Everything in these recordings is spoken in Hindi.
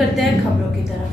करते हैं खबरों की तरफ।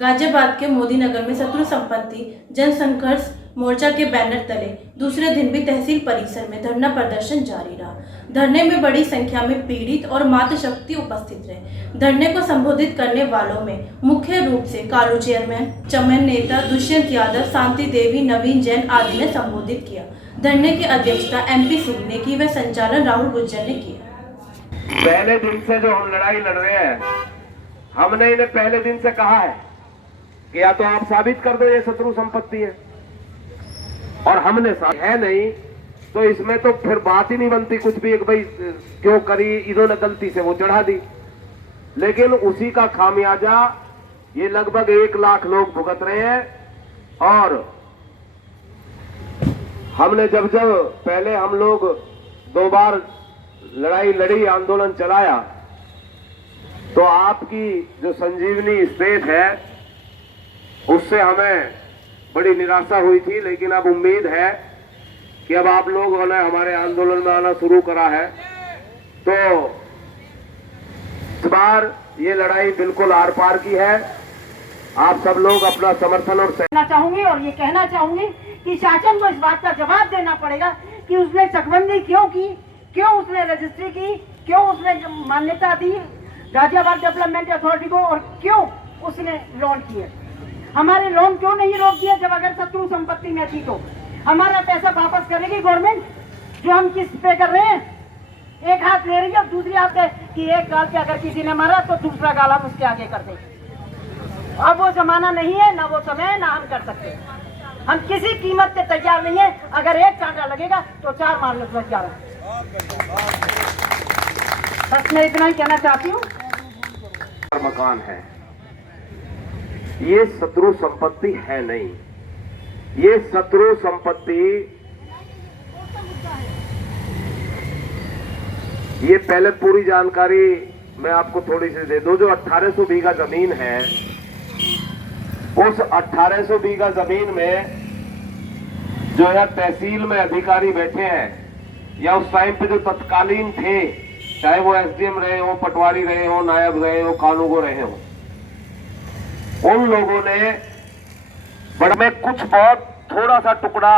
गाजियाबाद के मोदी नगर में शत्रु संपत्ति जन संघर्ष मोर्चा के बैनर तले दूसरे दिन भी तहसील परिसर में धरना प्रदर्शन जारी रहा। धरने में बड़ी संख्या में पीड़ित और मातृशक्ति उपस्थित रहे। धरने को संबोधित करने वालों में मुख्य रूप से कालू चेयरमैन, चमन नेता दुष्यंत यादव, शांति देवी, नवीन जैन आदि ने संबोधित किया। धरने की अध्यक्षता MP सिंह ने की व संचालन राहुल गुर्जर ने किया। पहले दिन से जो हम लड़ाई लड़ रहे हैं, हमने इन्हें पहले दिन से कहा है कि या तो आप साबित कर दो ये शत्रु संपत्ति है, और हमने है नहीं तो इसमें तो फिर बात ही नहीं बनती कुछ भी, एक भाई क्यों करी, इन्होंने गलती से वो चढ़ा दी। लेकिन उसी का खामियाजा ये लगभग 1 लाख लोग भुगत रहे हैं। और हमने जब पहले हम लोग 2 बार लड़ाई लड़ी, आंदोलन चलाया, तो आपकी जो संजीवनी स्टेट है उससे हमें बड़ी निराशा हुई थी। लेकिन अब उम्मीद है कि अब आप लोगों ने हमारे आंदोलन में आना शुरू करा है, तो इस बार ये लड़ाई बिल्कुल आर पार की है। आप सब लोग अपना समर्थन और कहना चाहूंगी और ये कहना चाहूंगी कि शासन को इस बात का जवाब देना पड़ेगा कि उसने चकबंदी क्यों की, क्यों उसने रजिस्ट्री की, क्यों उसने मान्यता दी गाजियाबाद डेवलपमेंट अथॉरिटी को, और क्यों उसने लोन किए। हमारे लोन क्यों नहीं रोक दिया जब अगर शत्रु संपत्ति में थी तो? हमारा पैसा वापस करेगी गवर्नमेंट जो हम किस्त पे कर रहे हैं? एक हाथ ले रही है और दूसरी हाथ है कि एक गाल पे अगर किसी ने मारा तो दूसरा गाल हम उसके आगे कर दें। अब वो जमाना नहीं है, ना वो समय है, ना हम कर सकते। हम किसी कीमत पे तैयार नहीं है। अगर एक कांटा लगेगा तो 4 मार लो, बच जा रहा। बस मैं इतना ही कहना चाहती हूँ। मकान है, ये शत्रु संपत्ति है नहीं। ये शत्रु संपत्ति, ये पहले पूरी जानकारी मैं आपको थोड़ी सी दे दूं। जो 1800 बीघा जमीन है, उस 1800 बीघा जमीन में जो है तहसील में अधिकारी बैठे हैं, या उस टाइम पे जो तत्कालीन थे, चाहे वो SDM रहे हो, पटवारी रहे हो, नायब रहे हो, कानूगो रहे हो, उन लोगों ने बड़ा में कुछ बहुत थोड़ा सा टुकड़ा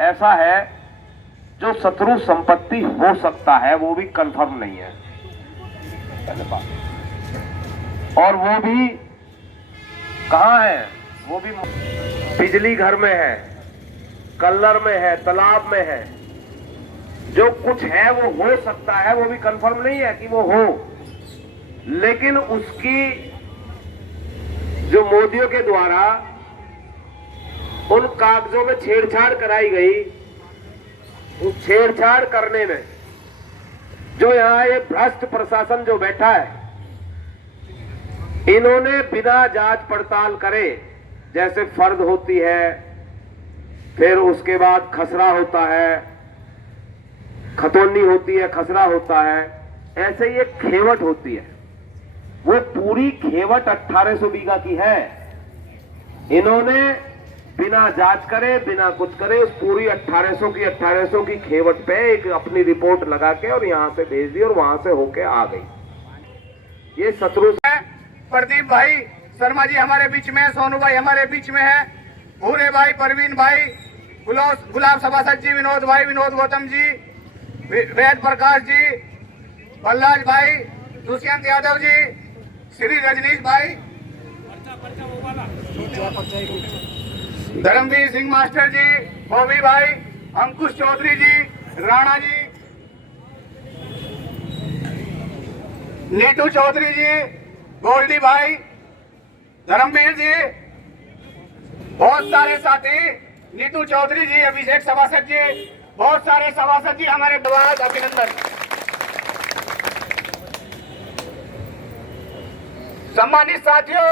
ऐसा है जो शत्रु संपत्ति हो सकता है, वो भी कंफर्म नहीं है। और वो भी कहां है? वो भी बिजली घर में है, कल्लर में है, तालाब में है। जो कुछ है वो हो सकता है, वो भी कंफर्म नहीं है कि वो हो। लेकिन उसकी जो मोदियों के द्वारा उन कागजों में छेड़छाड़ कराई गई, उस छेड़छाड़ करने में जो यहाँ ये भ्रष्ट प्रशासन जो बैठा है, इन्होंने बिना जांच पड़ताल करे, जैसे फर्द होती है, फिर उसके बाद खसरा होता है, खतौनी होती है, खसरा होता है, ऐसे ये खेवट होती है। वो पूरी खेवट 1800 बीघा की है। इन्होंने बिना जांच करे, बिना कुछ करे, उस पूरी 1800 की खेवट पे एक अपनी रिपोर्ट लगा के और यहां से भेज दी और वहां से होके आ गई। ये शत्रु है। प्रदीप भाई शर्मा जी हमारे बीच में है, सोनू भाई हमारे बीच में है, भूरे भाई, परवीन भाई, गुलाब सभासद जी, विनोद भाई, विनोद गौतम जी, वेद प्रकाश जी, बल्लाज भाई, दुष्यंत यादव जी, श्री रजनीश भाई, धर्मवीर सिंह मास्टर जी, बॉबी भाई, अंकुश चौधरी जी, राणा जी, नीटू चौधरी जी, गोल्डी भाई, धर्मवीर जी, बहुत सारे साथी, नीटू चौधरी जी, अभिषेक सभासद जी, बहुत सारे सभासद जी, हमारे धन्यवाद, अभिनंदन। सम्मानित साथियों,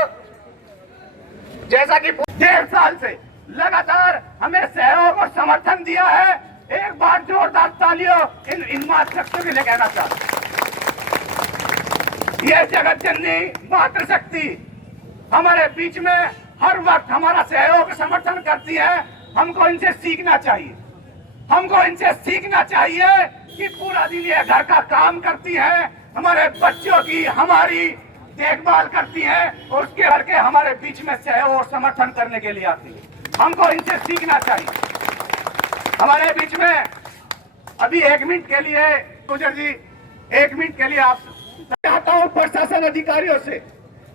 जैसा कि 1.5 साल से लगातार हमें सहयोग और समर्थन दिया है, एक बार जोरदार तालियों इन मातृशक्तियों के लिए कहना चाहता हूं। यह जगत जननी मातृशक्ति हमारे बीच में हर वक्त हमारा सहयोग समर्थन करती है। हमको इनसे सीखना चाहिए। हमको इनसे सीखना चाहिए कि पूरा दिन ये घर का काम करती है, हमारे बच्चों की हमारी देखभाल करती है और उसके घर के हमारे बीच में सहयोग और समर्थन करने के लिए आती है। हमको इनसे सीखना चाहिए। हमारे बीच में अभी 1 मिनट के लिए गुजर जी 1 मिनट के लिए आप चाहता हूँ प्रशासन अधिकारियों से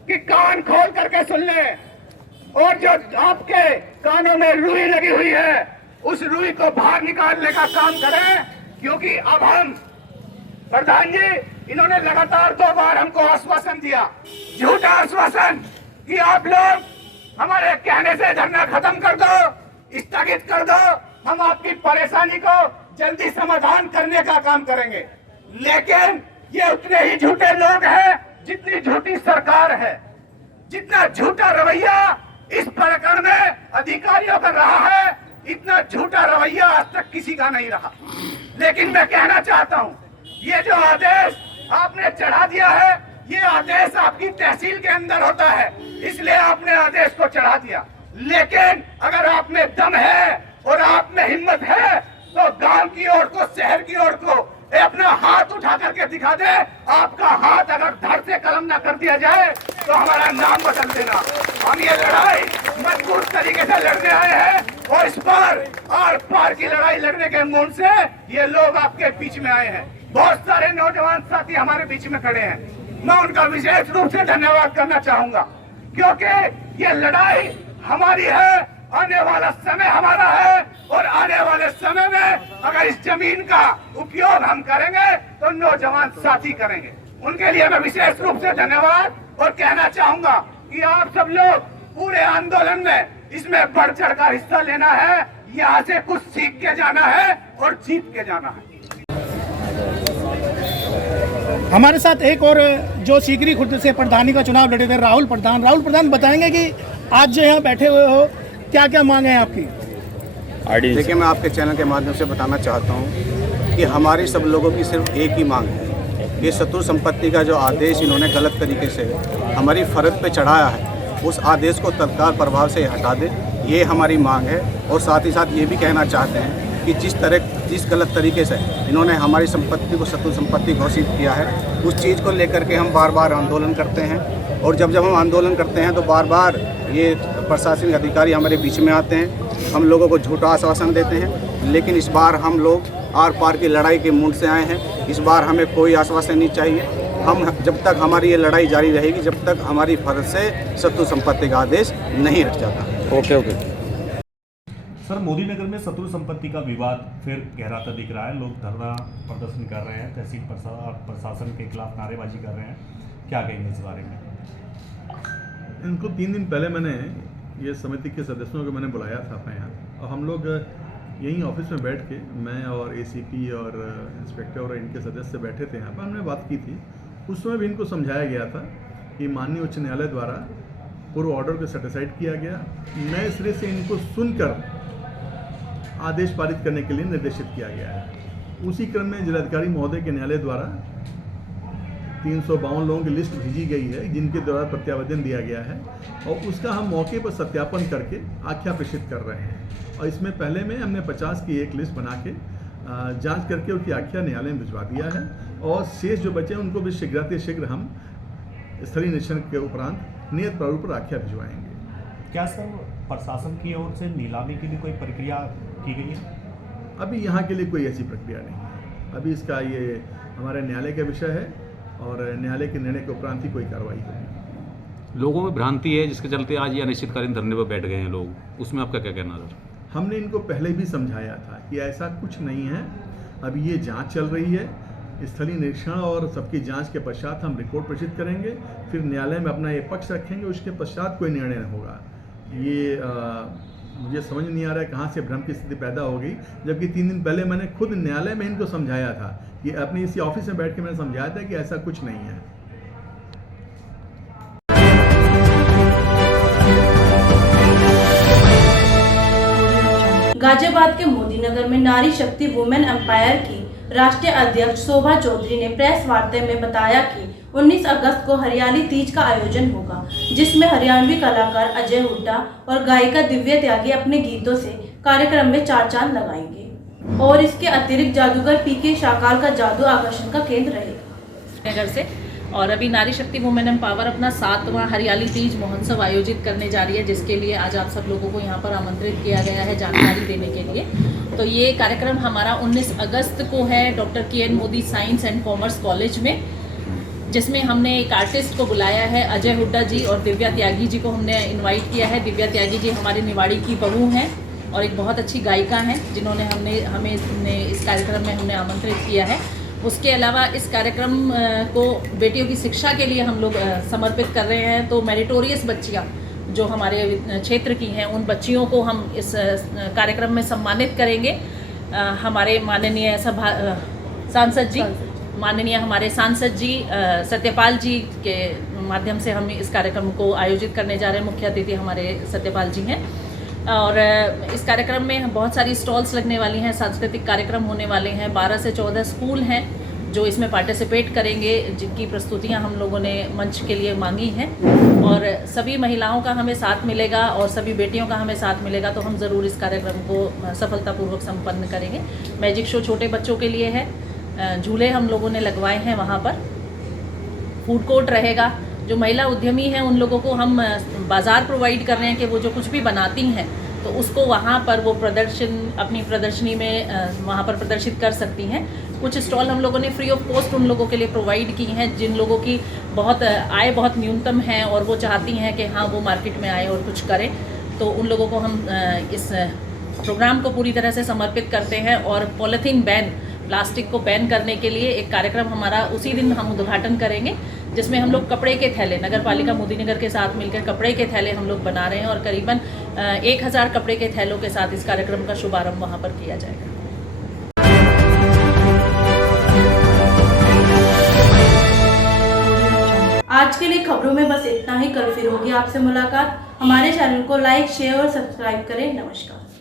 कि कान खोल करके सुन ले और जो आपके कानों में रुई लगी हुई है उस रुई को बाहर निकालने का काम करें, क्योंकि अब हम प्रधान जी इन्होंने लगातार 2 बार हमको आश्वासन दिया, झूठा आश्वासन कि आप लोग हमारे कहने से धरना खत्म कर दो, स्थगित कर दो, हम आपकी परेशानी को जल्दी समाधान करने का काम करेंगे। लेकिन ये उतने ही झूठे लोग हैं जितनी झूठी सरकार है, जितना झूठा रवैया इस प्रकरण में अधिकारियों का रहा है, इतना झूठा रवैया आज तक किसी का नहीं रहा। लेकिन मैं कहना चाहता हूं, ये जो आदेश आपने चढ़ा दिया है, ये आदेश आपकी तहसील के अंदर होता है, इसलिए आपने आदेश को चढ़ा दिया। लेकिन अगर आप में दम है और आप में हिम्मत है तो गांव की ओर को, शहर की ओर को अपना हाथ उठा करके दिखा दे। आपका हाथ अगर धड़ से कलम ना कर दिया जाए तो हमारा नाम बदल देना। हम ये लड़ाई मजबूत तरीके से लड़ने आए हैं और इस बार आर पार की लड़ाई लड़ने के मूड से ये लोग आपके बीच में आए हैं। बहुत सारे नौजवान साथी हमारे बीच में खड़े हैं, मैं उनका विशेष रूप से धन्यवाद करना चाहूंगा, क्योंकि ये लड़ाई हमारी है, आने वाला समय हमारा है और आने वाले समय में अगर इस जमीन का उपयोग हम करेंगे तो नौजवान साथी करेंगे। उनके लिए मैं विशेष रूप से धन्यवाद और कहना चाहूंगा कि आप सब लोग पूरे आंदोलन में इसमें बढ़ चढ़ कर हिस्सा लेना है, यहाँ से कुछ सीख के जाना है और जीत के जाना है। हमारे साथ एक और जो सीकरी खुर्द से प्रधानी का चुनाव लड़े थे राहुल प्रधान बताएंगे कि आज जो यहाँ बैठे हुए हो क्या क्या मांग है आपकी? देखिए, मैं आपके चैनल के माध्यम से बताना चाहता हूँ कि हमारी सब लोगों की सिर्फ एक ही मांग है। ये शत्रु संपत्ति का जो आदेश इन्होंने गलत तरीके से हमारी फर्द पे चढ़ाया है, उस आदेश को तत्काल प्रभाव से हटा दे, ये हमारी मांग है। और साथ ही साथ ये भी कहना चाहते हैं कि जिस गलत तरीके से इन्होंने हमारी संपत्ति को शत्रु संपत्ति घोषित किया है, उस चीज़ को लेकर के हम बार बार आंदोलन करते हैं। और जब हम आंदोलन करते हैं तो बार बार ये प्रशासनिक अधिकारी हमारे बीच में आते हैं, हम लोगों को झूठा आश्वासन देते हैं। लेकिन इस बार हम लोग आर पार की लड़ाई के मूड से आए हैं। इस बार हमें कोई आश्वासन नहीं चाहिए। हम जब तक हमारी ये लड़ाई जारी रहेगी, जब तक हमारी फर्ज से शत्रु संपत्ति का आदेश नहीं हट जाता। ओके। सर, मोदी नगर में शत्रु संपत्ति का विवाद फिर गहराता दिख रहा है। लोग धरना प्रदर्शन कर रहे हैं, तहसील प्रशासन के खिलाफ नारेबाजी कर रहे हैं, क्या कहेंगे इस बारे में? इनको 3 दिन पहले मैंने ये समिति के सदस्यों को मैंने बुलाया था अपने यहाँ, और हम लोग यहीं ऑफिस में बैठ के, मैं और एसीपी और इंस्पेक्टर और इनके सदस्य बैठे थे यहाँ पर, हमने बात की थी। उस समय भी इनको समझाया गया था कि माननीय उच्च न्यायालय द्वारा पूर्व ऑर्डर को सेटिसाइड किया गया, नए सिरे से इनको सुनकर आदेश पारित करने के लिए निर्देशित किया गया है। उसी क्रम में जिलाधिकारी महोदय के न्यायालय द्वारा 352 लोगों की लिस्ट भेजी गई है जिनके द्वारा प्रत्यावेदन दिया गया है, और उसका हम मौके पर सत्यापन करके आख्या प्रेषित कर रहे हैं। और इसमें पहले में हमने 50 की एक लिस्ट बना के जांच करके उसकी आख्या न्यायालय में भिजवा दिया है, और शेष जो बचे हैं उनको भी शीघ्र हम स्थलीय निरीक्षण के उपरांत नियत प्रारूप पर आख्या भिजवाएंगे। क्या सर प्रशासन की ओर से नीलामी के लिए कोई प्रक्रिया की गई है? अभी यहाँ के लिए कोई ऐसी प्रक्रिया नहीं है। अभी इसका ये हमारे न्यायालय का विषय है और न्यायालय के निर्णय के उपरांत ही कोई कार्रवाई होगी। लोगों में भ्रांति है जिसके चलते आज ये अनिश्चितकालीन धरने पर बैठ गए हैं लोग, उसमें आपका क्या कहना है? हमने इनको पहले भी समझाया था कि ऐसा कुछ नहीं है। अभी ये जांच चल रही है, स्थलीय निरीक्षण और सबकी जांच के पश्चात हम रिपोर्ट प्रेषित करेंगे, फिर न्यायालय में अपना ये पक्ष रखेंगे, उसके पश्चात कोई निर्णय होगा। ये मुझे समझ नहीं आ रहा है कहाँ से भ्रम की स्थिति पैदा हो गई, जबकि 3 दिन पहले मैंने खुद न्यायालय में इनको समझाया था कि अपने इसी ऑफिस में बैठ के मैंने समझाया था कि ऐसा कुछ नहीं है। गाजियाबाद के मोदी नगर में नारी शक्ति वुमेन एम्पायर की राष्ट्रीय अध्यक्ष शोभा चौधरी ने प्रेस वार्ता में बताया कि 19 अगस्त को हरियाली तीज का आयोजन होगा, जिसमें हरियाणवी कलाकार अजय हुड्डा और गायिका दिव्या त्यागी अपने गीतों से कार्यक्रम में 4 चांद लगाएंगे। और इसके अतिरिक्त जादूगर पीके शाकाल का जादू आकर्षण का केंद्र रहेगा। नगर से और अभी नारी शक्ति वुमेन एम्पावर अपना 7वां हरियाली तीज महोत्सव आयोजित करने जा रही है, जिसके लिए आज आप सब लोगों को यहाँ पर आमंत्रित किया गया है जानकारी देने के लिए। तो ये कार्यक्रम हमारा 19 अगस्त को है doctor K. N.. Modi science and commerce college में, जिसमें हमने एक आर्टिस्ट को बुलाया है, अजय हुड्डा जी और दिव्या त्यागी जी को हमने इनवाइट किया है। दिव्या त्यागी जी हमारे निवाड़ी की बहू हैं और एक बहुत अच्छी गायिका हैं, जिन्होंने हमें इस कार्यक्रम में हमने आमंत्रित किया है। उसके अलावा इस कार्यक्रम को बेटियों की शिक्षा के लिए हम लोग समर्पित कर रहे हैं। तो मेरिटोरियस बच्चियाँ जो हमारे क्षेत्र की हैं, उन बच्चियों को हम इस कार्यक्रम में सम्मानित करेंगे। हमारे माननीय हमारे सांसद जी सत्यपाल जी के माध्यम से हम इस कार्यक्रम को आयोजित करने जा रहे हैं। मुख्य अतिथि हमारे सत्यपाल जी हैं और इस कार्यक्रम में बहुत सारी स्टॉल्स लगने वाली हैं, सांस्कृतिक कार्यक्रम होने वाले हैं। 12 से 14 स्कूल हैं जो इसमें पार्टिसिपेट करेंगे, जिनकी प्रस्तुतियां हम लोगों ने मंच के लिए मांगी हैं। और सभी महिलाओं का हमें साथ मिलेगा और सभी बेटियों का हमें साथ मिलेगा, तो हम ज़रूर इस कार्यक्रम को सफलतापूर्वक संपन्न करेंगे। मैजिक शो छोटे बच्चों के लिए है, झूले हम लोगों ने लगवाए हैं, वहाँ पर फूड कोर्ट रहेगा। जो महिला उद्यमी हैं उन लोगों को हम बाज़ार प्रोवाइड कर रहे हैं कि वो जो कुछ भी बनाती हैं तो उसको वहाँ पर वो अपनी प्रदर्शनी में वहाँ पर प्रदर्शित कर सकती हैं। कुछ स्टॉल हम लोगों ने फ्री ऑफ कॉस्ट उन लोगों के लिए प्रोवाइड की हैं, जिन लोगों की आय बहुत न्यूनतम है और वो चाहती हैं कि हाँ वो मार्केट में आए और कुछ करें। तो उन लोगों को हम इस प्रोग्राम को पूरी तरह से समर्पित करते हैं। और पॉलीथीन बैन, प्लास्टिक को बैन करने के लिए एक कार्यक्रम हमारा उसी दिन हम उद्घाटन करेंगे, जिसमें हम लोग कपड़े के थैले, नगर पालिका मोदीनगर के साथ मिलकर कपड़े के थैले हम लोग बना रहे हैं और करीबन 1000 कपड़े के थैलों के साथ इस कार्यक्रम का शुभारंभ वहाँ पर किया जाएगा। आज के लिए खबरों में बस इतना ही। कल फिर होगी आपसे मुलाकात। हमारे चैनल को लाइक, शेयर और सब्सक्राइब करें। नमस्कार।